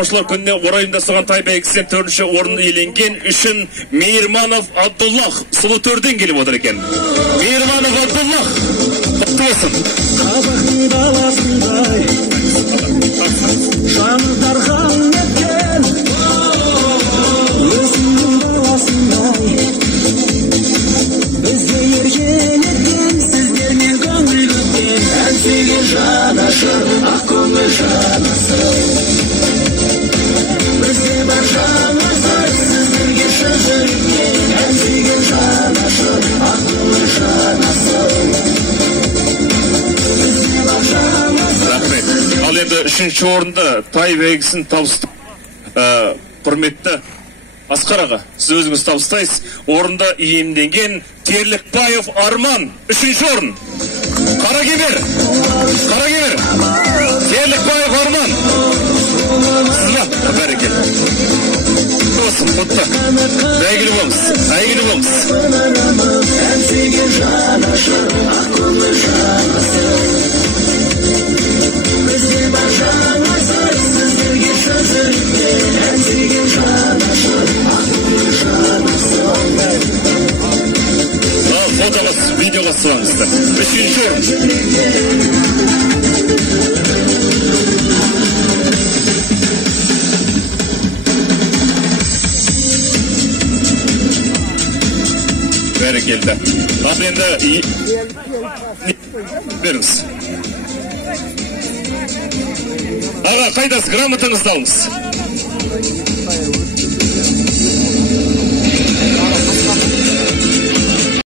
Ошылар күніне орайымдасыған тай бәйгісінен 4-ші орын иеленген үшін Мейірманов Абдуллах сұлу төрден келіп отыр екен. Мейірманов Абдуллах, құтты болсын. Қазақтың даласындай жандарған еткен өзіңнің баласындай бізде ерген еткен сіздермен көңіл көткен әнсүйген жанашыр ақ көңіл жанасыр бізде бар жанасыр сіздерге шын жүрген әнсүйген жанашыр ақ көңіл жанасыр. Ал енді 3-ші орында тай бәйгісін табысты. Құрметті Асқар аға, сіз өзіңіз табыстайсыз. Орында иемденген Терлікбаев Арман 3-ші орын. Қаракемер. Терлікбаев Арман. Сізбен, бәрекел. Болсын, құтты. Әйгілі болыңыз. Әнсүйген жанашыр ақ көңіл жанасыр бізде бар жанасыр сіздерге шын жүрген әнсүйген жанашыр ақ көңіл жанасыр. Фотоға, видеоға сылаңыздар. 3-ші орын. Бәрекелді. Ал енді беріңіз. Аға, қайдасыз? Грамотаңызды алыңыз.